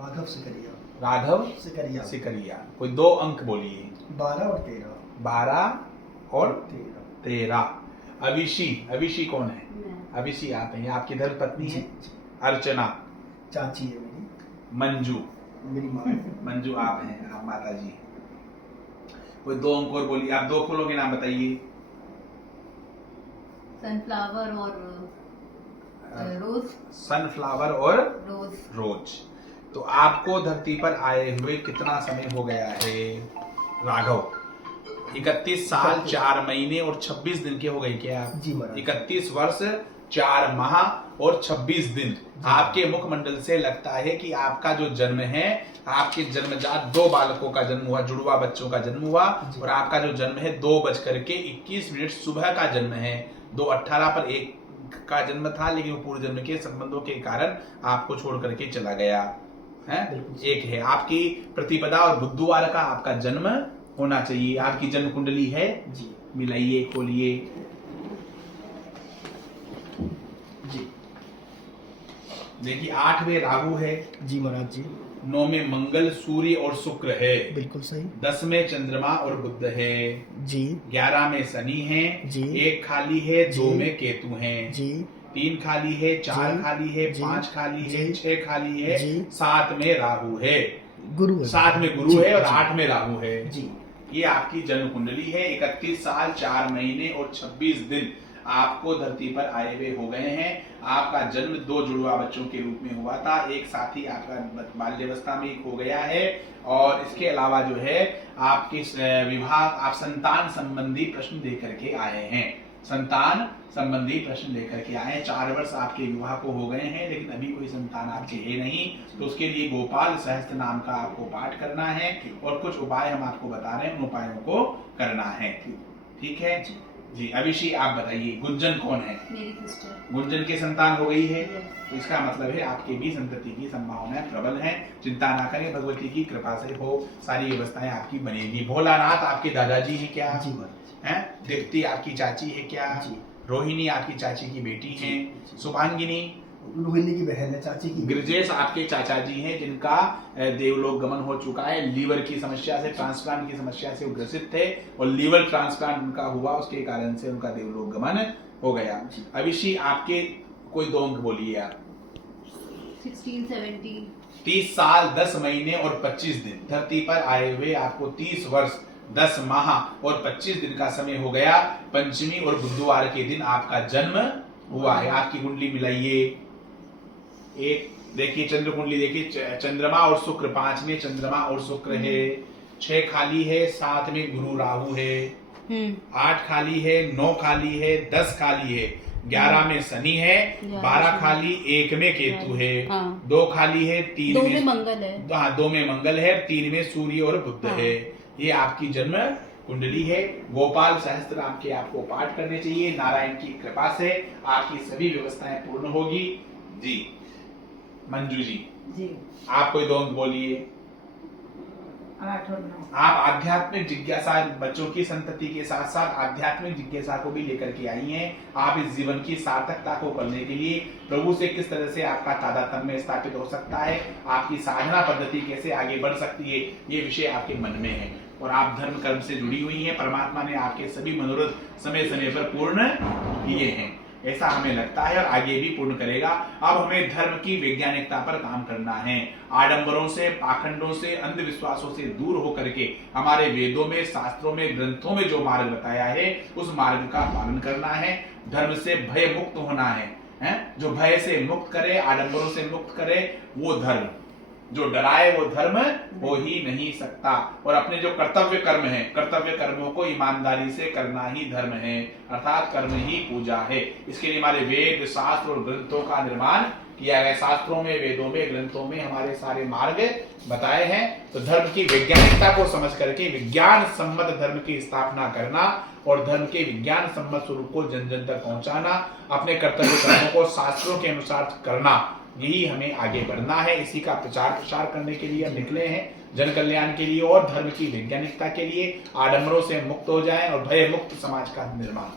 राघव सिकरिया। राघव सिकरिया। सिकरिया। कोई 2 अंक बोलिए। 12 और 13। 12 और 13। 13। अविशी। अविशी कौन है? अविशी आप हैं, आपकी धर्म पत्नी है। अर्चना चाची है मेरी। मंजू मेरी माँ। मंजू आप हैं, आप माता जी। कोई 2 अंक और बोलिए। आप 2 फूलों के नाम बताइए। सनफ्लावर और रोज। सनफ्लावर और रोज। रोज। तो आपको धरती पर आए हुए कितना समय हो गया है राघव? 31 साल 4 महीने और 26 दिन के हो गए क्या? जी महाराज। 31 वर्ष 4 माह और 26 दिन। आपके मुखमंडल से लगता है कि आपका जो जन्म है, आपके जन्मजात 2 बालकों का जन्म हुआ, जुड़वा बच्चों का जन्म हुआ, और आपका जो जन्म है 2:21 सुबह का जन्म है। 2:18 पर एक का जन्म था, लेकिन वो पूर्व जन्म के संबंधों के कारण आपको छोड़ करके चला गया है। एक है आपकी प्रतिपदा और बुधवार का आपका जन्म होना चाहिए। आपकी जन्म कुंडली है जी। मिलाइए, खोलिए जी। देखिए 8 में राहु है जी महाराज जी। 9 में मंगल, सूर्य और शुक्र है। बिल्कुल सही। 10 में चंद्रमा और बुध है जी। 11 में शनि है जी। 1 खाली है, 2 में केतु है जी। 3 खाली है, 4 खाली है, 5 खाली है, 6 खाली है, 7 में राहु है, गुरु है। 7 में गुरु है और 8 में राहु है जी। ये आपकी जन्म कुंडली है। 31 साल 4 महीने और 26 दिन आपको धरती पर आए हुए हो गए हैं। आपका जन्म 2 जुड़वा बच्चों के रूप में हुआ था। एक साथी आपका बाल्यावस्था में हो गया है, और इसके अलावा जो है आपके विवाह, आप संतान संबंधी प्रश्न लेकर के आए हैं। संतान संबंधी प्रश्न लेकर के आए। 4 वर्ष आपके विवाह को हो गए हैं, लेकिन अभी कोई संतान आपके है नहीं। तो उसके लिए गोपाल सहस्त्र नाम का आपको पाठ करना है, और कुछ उपाय हम आपको बता रहे हैं, उन उपायों को करना है। ठीक है जी। अभिषेक आप बताइए, गुंजन कौन है? मेरी सिस्टर। गुंजन की संतान हो गई है, तो इसका मतलब है आपके भी संतति की संभावनाएं प्रबल हैं। चिंता ना करें, भगवती की कृपा से हो सारी व्यवस्थाएं आपकी बनेगी। भोलानाथ आपके दादाजी है क्या? जी हैं? दीप्ति आपकी चाची है क्या? जी। रोहिणी आपकी चाची की बेटी है। शुभांगिनी रोहिणी की बहन है, चाची की। गिरजेश आपके चाचा जी हैं, जिनका देवलोक गमन हो चुका है। लीवर की समस्या से, ट्रांसप्लांट की समस्या से वो ग्रसित थे, और लीवर ट्रांसप्लांट उनका हुआ, उसके कारण से उनका देवलोक गमन हो गया। अभिषेक आपके कोई 2 अंक बोलिए आप। 16, 17। 30 साल 10 महीने और 25 दिन धरती पर आए हुए आपको 30 वर्ष 10 माह और 25 दिन का समय हो गया। पंचमी और बुधवार के दिन आपका जन्म हुआ है। आपकी कुंडली मिलाइए। एक देखिए चंद्र कुंडली देखिए, चंद्रमा और शुक्र, 5 में चंद्रमा और शुक्र है, 6 खाली है, 7 में गुरु राहु है, 8 खाली है, 9 खाली है, 10 खाली है, 11 में शनि है, 12 खाली, 1 में केतु है, 2 खाली है, 3 में मंगल है। हाँ, 2 में मंगल है, 3 में सूर्य और बुध है। ये आपकी जन्म कुंडली है। गोपाल सहस्त्र नाम के आपको पाठ करने चाहिए। नारायण की कृपा से आपकी सभी व्यवस्थाएं पूर्ण होगी जी। मंजू जी आप कोई 2 अंक बोलिए। 8 और 9। आप आध्यात्मिक जिज्ञासा, बच्चों की संतति के साथ साथ आध्यात्मिक जिज्ञासा को भी लेकर के आई हैं। आप इस जीवन की सार्थकता को करने के लिए प्रभु से किस तरह से आपका तादात्म्य स्थापित हो सकता है, आपकी साधना पद्धति कैसे आगे बढ़ सकती है, ये विषय आपके मन में है, और आप धर्म कर्म से जुड़ी हुई हैं। परमात्मा ने आपके सभी मनोरथ समय समय पर पूर्ण किए हैं, ऐसा हमें लगता है, और आगे भी पूर्ण करेगा। अब हमें धर्म की वैज्ञानिकता पर काम करना है। आडंबरों से, पाखंडों से, अंधविश्वासों से दूर होकर के हमारे वेदों में, शास्त्रों में, ग्रंथों में जो मार्ग बताया है, उस मार्ग का पालन करना है। धर्म से भय मुक्त होना है, जो भय से मुक्त करे, आडंबरों से मुक्त करे, वो धर्म। जो डराए वो धर्म हो ही नहीं सकता। और अपने जो कर्तव्य कर्म है, कर्तव्य कर्मों को ईमानदारी से करना ही धर्म है, अर्थात कर्म ही पूजा है। इसके लिए हमारे वेद, शास्त्र और ग्रंथों का निर्माण किया गया। शास्त्रों में, वेदों में, ग्रंथों में हमारे सारे मार्ग बताए हैं। तो धर्म की वैज्ञानिकता को समझ करके विज्ञान सम्मत धर्म की स्थापना करना, और धर्म के विज्ञान सम्मत स्वरूप को जन जन तक पहुंचाना, अपने कर्तव्य कर्मों को शास्त्रों के अनुसार करना, यही हमें आगे बढ़ना है। इसी का प्रचार प्रसार करने के लिए हम निकले हैं, जन कल्याण के लिए और धर्म की वैज्ञानिकता के लिए। आडंबरों से मुक्त हो जाएं और भय मुक्त समाज का निर्माण।